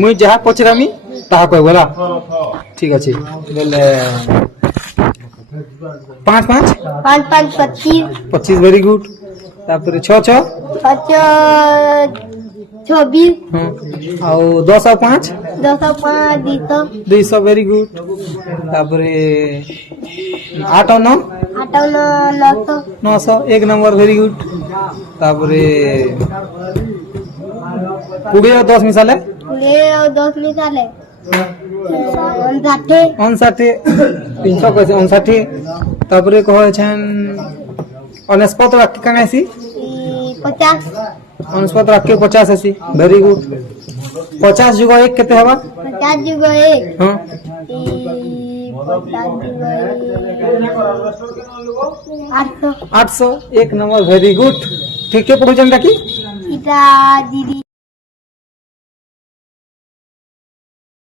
মুই যাহা পচরামি তাহা কইব না ঠিক আছে বলে 5 5 5 5 25 25 ভেরি গুড তারপরে 6 6 26 ଆଉ 10 ଆଉ 5 10 5 200 ভেরি গুড তারপরে 8 ଆଉ 9 8 900 900 এক নম্বর ভেরি গুড তারপরে 20 ଆଉ 10 মিশালে 20 और 10 मिसाले 59 59 300 কইছে 59 তারপরে কইছেন অনেস্পত রাখি কানাইছি 50 অনেস্পত রাখি 50 আছে ভেরি গুড 50 যুগ 1 কেতে হবা 50 जुगो 1 हां 800 एक नंबर वेरी गुड ठीक है पढ़ुचन की इटा दीदी